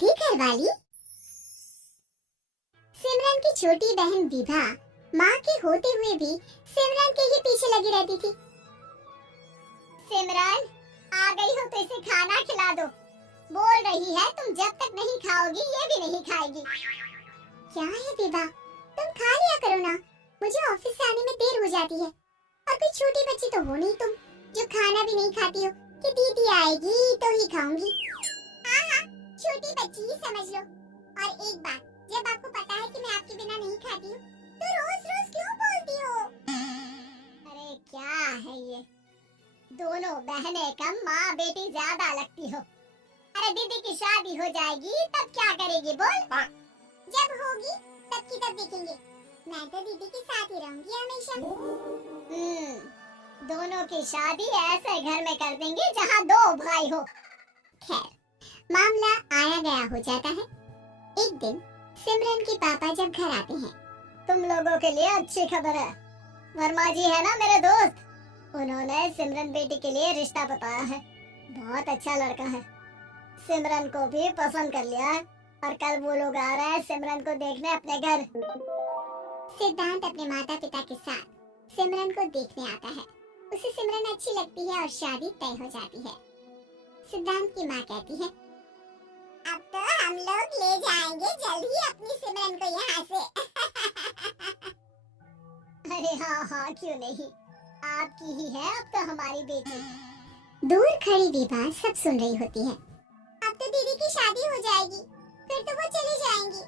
शादी करवा ली। सिमरन की छोटी बहन विभा माँ के होते हुए भी सिमरन के ही पीछे लगी रहती थी। सिमरन आ गई हो तो इसे खाना खिला दो। बोल रही है तुम जब तक नहीं खाओगी ये भी नहीं खाएगी। क्या है विभा, तुम खा लिया करो ना, मुझे ऑफिस से आने में देर हो जाती है। और कोई छोटी बच्ची तो हो नहीं तुम जो खाना भी नहीं खाती हो कि दीदी आएगी तो ही खाऊंगी। हाँ हाँ, छोटी बच्ची ही समझ लो। और एक बात, जब आपको पता है कि मैं आपके बिना नहीं खाती हूँ तो रोज रोज क्यों बोलती हो? अरे क्या है ये, दोनों बहनें कम माँ बेटी ज्यादा लगती हो। अरे दीदी की शादी हो जाएगी तब क्या करेगी बोल? जब होगी तब की तब देखेंगे। मैं तो दीदी के साथ ही रहूंगी हमेशा। दोनों की शादी ऐसे घर में कर देंगे जहाँ दो भाई हो। खैर, मामला आया गया हो जाता है। एक दिन सिमरन के पापा जब घर आते हैं, तुम लोगों के लिए अच्छी खबर है। वर्मा जी है ना मेरे दोस्त, उन्होंने सिमरन बेटी के लिए रिश्ता बताया है। बहुत अच्छा लड़का है, सिमरन को भी पसंद कर लिया है और कल वो लोग आ रहे हैं सिमरन को देखने अपने घर। सिद्धांत अपने माता पिता के साथ सिमरन को देखने आता है। उसे सिमरन अच्छी लगती है और शादी तय हो जाती है। सिद्धांत की माँ कहती है, अब तो हम लोग ले जाएंगे जल्द ही अपनी सिमरन को यहाँ से। अरे हाँ हाँ, क्यों नहीं, आपकी ही है अब तो हमारी बेटी। दूर खड़ी विभा सब सुन रही होती है। अब तो दीदी की शादी हो जाएगी, फिर तो वो चली जाएंगी।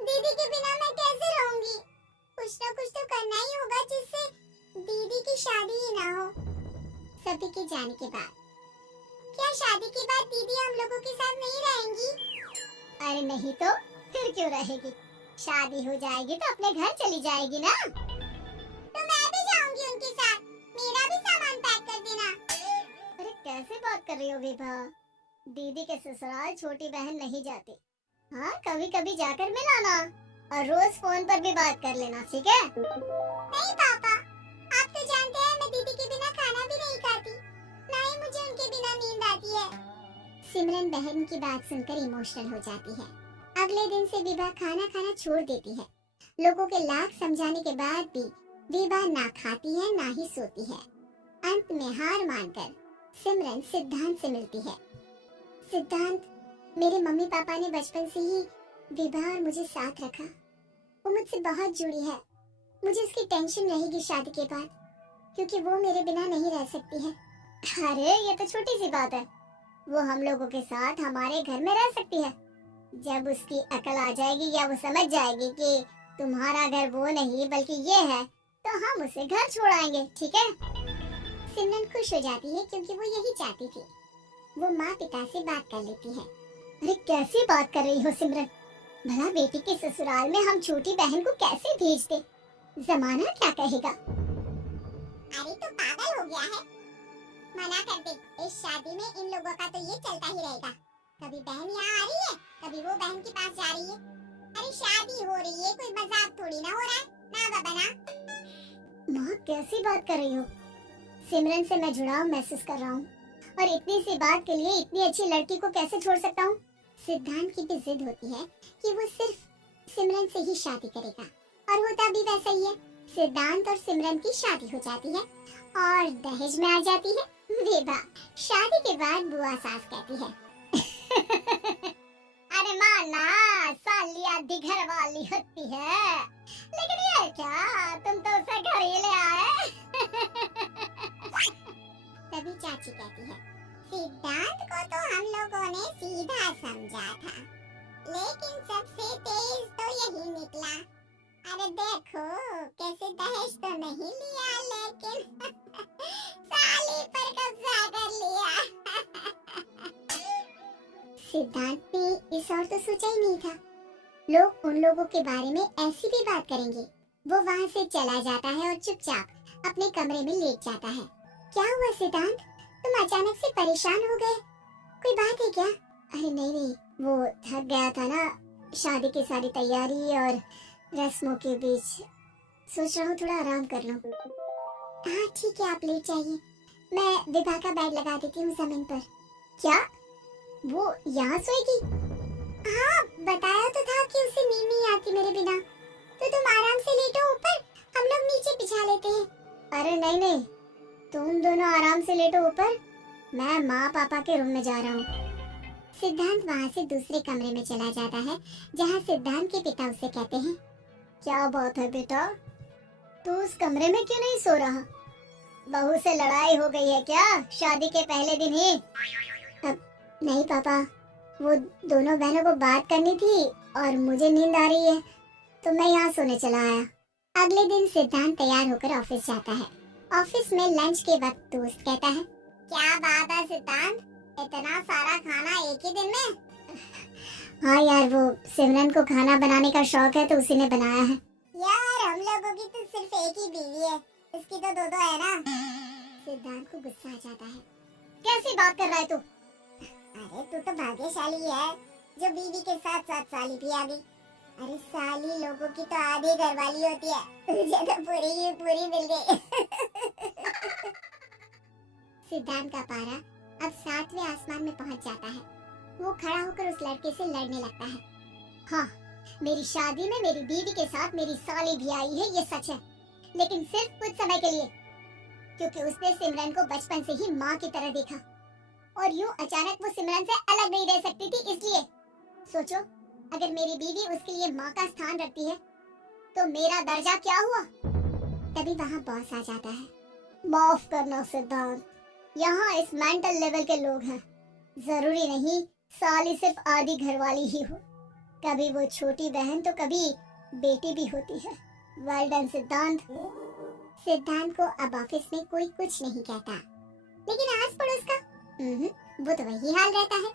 दीदी के बिना मैं कैसे रहूंगी? कुछ ना कुछ तो करना ही होगा जिससे दीदी की शादी ही ना हो। सभी के जाने के बाद क्या शादी के बाद दीदी हम लोगों के साथ नहीं रहेंगी? अरे नहीं तो फिर क्यों रहेगी? शादी हो जाएगी तो अपने घर चली जाएगी ना। तो मैं भी जाऊंगी उनके साथ, मेरा भी सामान पैक कर देना। अरे कैसे बात कर रही हो विभा? दीदी के ससुराल छोटी बहन नहीं जाती। हाँ, कभी कभी जाकर मिल आना और रोज फोन पर भी बात कर लेना, ठीक है? नहीं पापा, आप तो जानते हैं मैं दीदी के बिना खाना भी नहीं खाती, ना ही मुझे उनके बिना नींद आती है। सिमरन बहन की बात सुनकर इमोशनल हो जाती है। अगले दिन से विभा खाना खाना छोड़ देती है। लोगों के लाख समझाने के बाद भी विभा ना खाती है ना ही सोती है। अंत में हार मानकर सिमरन सिद्धांत से मिलती है। सिद्धांत, मेरे मम्मी पापा ने बचपन से ही विभा और मुझे साथ रखा। वो मुझसे बहुत जुड़ी है। मुझे उसकी टेंशन रहेगी शादी के बाद, क्योंकि वो मेरे बिना नहीं रह सकती है। अरे ये तो छोटी सी बात है, वो हम लोगों के साथ हमारे घर में रह सकती है। जब उसकी अकल आ जाएगी या वो समझ जाएगी कि तुम्हारा घर वो नहीं बल्कि ये है, तो हम उसे घर छोड़ाएंगे, ठीक है? सिमरन खुश हो जाती है क्योंकि वो यही चाहती थी। वो माँ पिता से बात कर लेती है। अरे कैसी बात कर रही हो सिमरन? भला बेटी के ससुराल में हम छोटी बहन को कैसे भेज दे? जमाना क्या कहेगा? अरे तो पागल हो गया है? मना कर दे, इस शादी में इन लोगों का तो ये चलता ही रहेगा। कभी बहन यहाँ आ रही है, कभी वो बहन के पास जा रही है। अरे शादी हो रही है, कोई मजाक थोड़ी ना हो रहा है ना बाबा ना। माँ कैसी बात कर रही हो? सिमरन से मैं जुड़ाव महसूस कर रहा हूँ और इतनी सी बात के लिए इतनी अच्छी लड़की को कैसे छोड़ सकता हूँ? सिद्धांत की भी जिद होती है कि वो सिर्फ सिमरन से ही शादी करेगा और होता भी वैसा ही है। सिद्धांत और सिमरन की शादी हो जाती है और दहेज में आ जाती है विभा। शादी के बाद बुआ सास कहती है, अरे माँ ना, साली आधी घर वाली होती है, लेकिन ये क्या, तुम तो उसे घर ही ले आए। तभी चाची कहती है, सिद्धांत को तो हम लोगों ने सीधा समझा था, लेकिन सबसे तेज तो यही निकला। अरे देखो कैसे दहेज तो नहीं लिया, लेकिन साली पर कब्जा कर लिया। सिद्धांत ने इस और तो सोचा ही नहीं था। लोग उन लोगों के बारे में ऐसी भी बात करेंगे। वो वहाँ से चला जाता है और चुपचाप अपने कमरे में लेट जाता है। क्या हुआ सिद्धांत, तुम अचानक से परेशान हो गए? कोई बात है क्या? अरे नहीं, वो थक गया था ना, शादी की सारी तैयारी और रस्मों के बीच सोच रहा हूँ थोड़ा आराम कर लूं। हाँ ठीक है, आप लेट जाइए, मैं विभा का बेड लगा देती हूँ जमीन पर। क्या वो यहाँ सोएगी? बताया तो था कि उसे नींद नहीं आती मेरे बिना। तो तुम आराम से लेटो ऊपर, हम लोग नीचे बिछा लेते हैं। अरे नहीं नहीं, तुम दोनों आराम से लेटो ऊपर, मैं माँ पापा के रूम में जा रहा हूँ। सिद्धांत वहाँ से दूसरे कमरे में चला जाता है, जहाँ सिद्धांत के पिता उसे कहते हैं, क्या बात है बेटा, तू उस कमरे में क्यों नहीं सो रहा? बहू से लड़ाई हो गई है क्या शादी के पहले दिन ही? अब नहीं पापा, वो दोनों बहनों को बात करनी थी और मुझे नींद आ रही है, तो मैं यहाँ सोने चला आया। अगले दिन सिद्धांत तैयार होकर ऑफिस जाता है। ऑफिस में लंच के वक्त दोस्त कहता है, क्या बात है सिद्धांत, इतना सारा खाना एक ही दिन में? हाँ यार, वो सिमरन को खाना बनाने का शौक है तो उसी ने बनाया है। यार हम लोगों की तो सिर्फ एक ही बीवी है, इसकी तो दो है ना। सिद्धांत को गुस्सा आ जाता है, कैसी बात कर रहा है तू? अरे तू तो भाग्यशाली है जो बीवी के साथ साथ साली भी आ गई। अरे साली लोगों की तो आधी घरवाली होती है, तुझे तो पूरी की पूरी मिल गई। सिद्धांत का पारा अब 7वें आसमान में पहुंच जाता है। वो खड़ा होकर उस लड़के से लड़ने लगता है। हाँ, मेरी शादी में मेरी बीवी के साथ मेरी साली भी आई है, ये सच है, लेकिन सिर्फ कुछ समय के लिए, क्योंकि उसने सिमरन को बचपन से ही माँ की तरह देखा और यूं अचानक वो सिमरन से अलग नहीं रह सकती थी। इसलिए सोचो, अगर मेरी बीवी उसके लिए माँ का स्थान रखती है तो मेरा दर्जा क्या हुआ? तभी वहाँ बॉस आ जाता है। माफ करना सिद्धांत, यहाँ इस मेंटल लेवल के लोग हैं, जरूरी नहीं साली सिर्फ आधी घरवाली ही हो, कभी वो छोटी बहन तो कभी बेटी भी होती है। वेल डन सिद्धांत। सिद्धांत को अब ऑफिस में कोई कुछ नहीं कहता, लेकिन आस पड़ोस का वो तो वही हाल रहता है।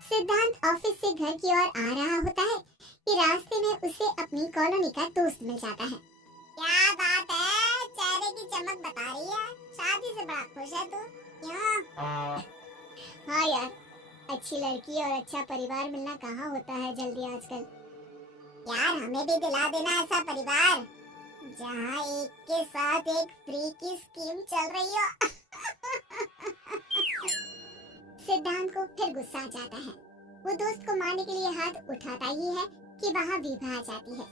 सिद्धांत ऑफिस से घर की ओर आ रहा होता है कि रास्ते में उसे अपनी कॉलोनी का दोस्त मिल जाता है। क्या बात है, चेहरे की चमक बता रही है, शादी से बड़ा खुश है तू? क्यों? हाँ यार, अच्छी लड़की और अच्छा परिवार मिलना कहाँ होता है जल्दी आजकल। यार हमें भी दिला देना ऐसा परिवार जहाँ एक के साथ एक फ्री की स्कीम चल रही हो। सिद्धांत को फिर गुस्सा आ जाता है। वो दोस्त को मारने के लिए हाथ उठाता ही है कि वहाँ विभा आ जाती है।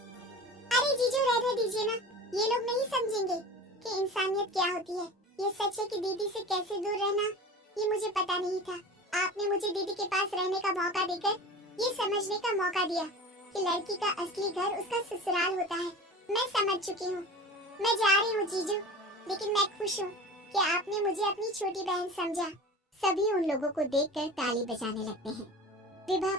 अरे जीजू रहने दीजिए ना, ये लोग नहीं समझेंगे कि इंसानियत क्या होती है। ये सच है कि दीदी से कैसे दूर रहना, ये मुझे पता नहीं था। आपने मुझे दीदी के पास रहने का मौका देकर ये समझने का मौका दिया कि लड़की का असली घर उसका ससुराल होता है। मैं समझ चुकी हूँ, मैं जा रही हूँ जीजू, लेकिन मैं खुश हूँ कि आपने मुझे अपनी छोटी बहन समझा। सभी उन लोगों को देखकर ताली बजाने लगते हैं। विभा